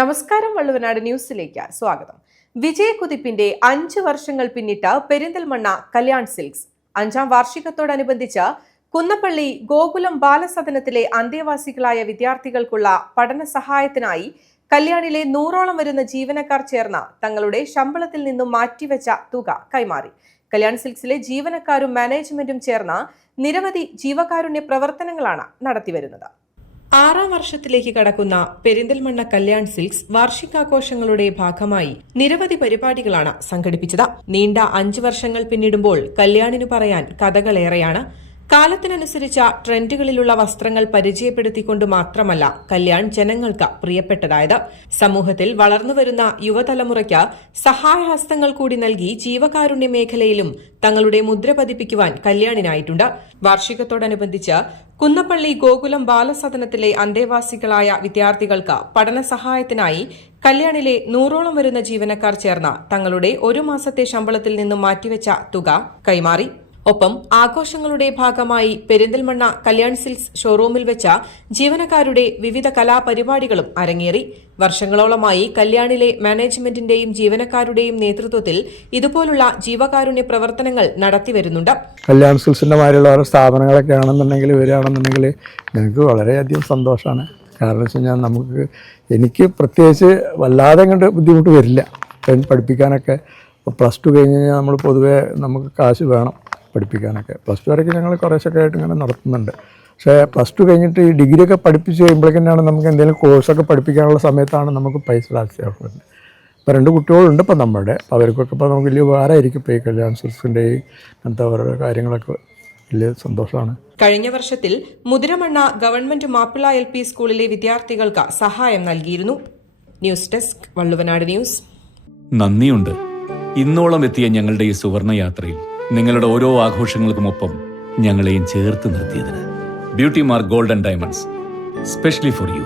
നമസ്കാരം. വള്ളുവനാട് ന്യൂസിലേക്ക് സ്വാഗതം. വിജയകുതിപ്പിന്റെ 5 വർഷങ്ങൾ പിന്നിട്ട് പെരിന്തൽമണ്ണ കല്യാൺ സിൽക്സ് 5ാം വാർഷികത്തോടനുബന്ധിച്ച് കുന്നപ്പള്ളി ഗോകുലം ബാലസദനത്തിലെ അന്തേവാസികളായ വിദ്യാർത്ഥികൾക്കുള്ള പഠന സഹായത്തിനായി കല്യാണിലെ 100ഓളം വരുന്ന ജീവനക്കാർ ചേർന്ന് തങ്ങളുടെ ശമ്പളത്തിൽ നിന്നും മാറ്റിവെച്ച തുക കൈമാറി. കല്യാൺ സിൽക്സിലെ ജീവനക്കാരും മാനേജ്മെന്റും ചേർന്ന് നിരവധി ജീവകാരുണ്യ പ്രവർത്തനങ്ങളാണ് നടത്തിവരുന്നത്. 6ാം വർഷത്തിലേക്ക് കടക്കുന്ന പെരിന്തൽമണ്ണ കല്യാൺ സിൽക്സ് വാർഷികാഘോഷങ്ങളുടെ ഭാഗമായി നിരവധി പരിപാടികളാണ് സംഘടിപ്പിച്ചത്. നീണ്ട 5 വർഷങ്ങൾ പിന്നിടുമ്പോൾ കല്യാണിനു പറയാൻ കഥകളേറെയാണ്. കാലത്തിനനുസരിച്ച ട്രെൻഡുകളിലുള്ള വസ്ത്രങ്ങൾ പരിചയപ്പെടുത്തിക്കൊണ്ട് മാത്രമല്ല കല്യാൺ ജനങ്ങൾക്ക് പ്രിയപ്പെട്ടതായത്. സമൂഹത്തിൽ വളർന്നുവരുന്ന യുവതലമുറയ്ക്ക് സഹായഹസ്തങ്ങൾ കൂടി നൽകി ജീവകാരുണ്യ മേഖലയിലും തങ്ങളുടെ മുദ്ര പതിപ്പിക്കുവാൻ കല്യാണിനായിട്ടുണ്ട്. വാർഷികത്തോടനുബന്ധിച്ച് കുന്നപ്പള്ളി ഗോകുലം ബാലസദനത്തിലെ അന്തേവാസികളായ വിദ്യാർത്ഥികൾക്ക് പഠന സഹായത്തിനായി കല്യാണിലെ 100ഓളം വരുന്ന ജീവനക്കാർ ചേർന്ന് തങ്ങളുടെ 1 മാസത്തെ ശമ്പളത്തിൽ നിന്നും മാറ്റിവെച്ച തുക കൈമാറി. ഒപ്പം ആഘോഷങ്ങളുടെ ഭാഗമായി പെരിന്തൽമണ്ണ കല്യാൺ സിൽക്സ് ഷോറൂമിൽ വെച്ച ജീവനക്കാരുടെ വിവിധ കലാപരിപാടികളും അരങ്ങേറി. വർഷങ്ങളോളമായി കല്യാണിലെ മാനേജ്മെന്റിന്റെയും ജീവനക്കാരുടെയും നേതൃത്വത്തിൽ ഇതുപോലുള്ള ജീവകാരുണ്യ പ്രവർത്തനങ്ങൾ നടത്തിവരുന്നുണ്ട്. കല്യാൺ സിൽക്സിന്റെ മാതിരിയുള്ള ഓരോ സ്ഥാപനങ്ങളൊക്കെ ആണെന്നുണ്ടെങ്കിൽ വരികയാണെന്നുണ്ടെങ്കിൽ ഞങ്ങൾക്ക് വളരെയധികം സന്തോഷമാണ്. കാരണം വെച്ച് കഴിഞ്ഞാൽ എനിക്ക് പ്രത്യേകിച്ച് വല്ലാതെ കണ്ട് ബുദ്ധിമുട്ട് വരില്ല പഠിപ്പിക്കാനൊക്കെ. +2 കഴിഞ്ഞ് കഴിഞ്ഞാൽ നമ്മൾ പൊതുവേ നമുക്ക് കാശ് വേണം പഠിപ്പിക്കാനൊക്കെ. +2 വരെയൊക്കെ ഞങ്ങൾ കുറേശ്ശൊക്കെ ആയിട്ട് ഇങ്ങനെ നടത്തുന്നുണ്ട്. പക്ഷേ +2 കഴിഞ്ഞിട്ട് ഈ ഡിഗ്രിയൊക്കെ പഠിപ്പിച്ച് കഴിയുമ്പോഴേക്കാണ് നമുക്ക് എന്തെങ്കിലും കോഴ്സൊക്കെ പഠിപ്പിക്കാനുള്ള സമയത്താണ് നമുക്ക് പൈസ ആവശ്യം വരുന്നത്. ഇപ്പോൾ 2 കുട്ടികളുണ്ട് ഇപ്പം നമ്മുടെ. അപ്പോൾ അവർക്കൊക്കെ ഇപ്പോൾ നമുക്ക് വലിയ ഉപകാരമായിരിക്കും. ഇപ്പോൾ ഈ കല്യാൺ സിൽക്സിൻ്റെ അങ്ങനത്തെ ഓരോ കാര്യങ്ങളൊക്കെ വലിയ സന്തോഷമാണ്. കഴിഞ്ഞ വർഷത്തിൽ മുതിരമണ്ണ ഗവൺമെന്റ് മാപ്പിള LP സ്കൂളിലെ വിദ്യാർത്ഥികൾക്ക് സഹായം നൽകിയിരുന്നു. News desk Valluvanad news. നന്ദിയുണ്ട്. ഇന്നോളം എത്തിയ ഞങ്ങളുടെ ഈ സുവർണയാത്രയിൽ നിങ്ങളുടെ ഓരോ ആഘോഷങ്ങൾക്കുമൊപ്പം ഞങ്ങളെയും ചേർത്ത് നിർത്തിയതിന്. Beauty mark gold and diamonds, specially for U.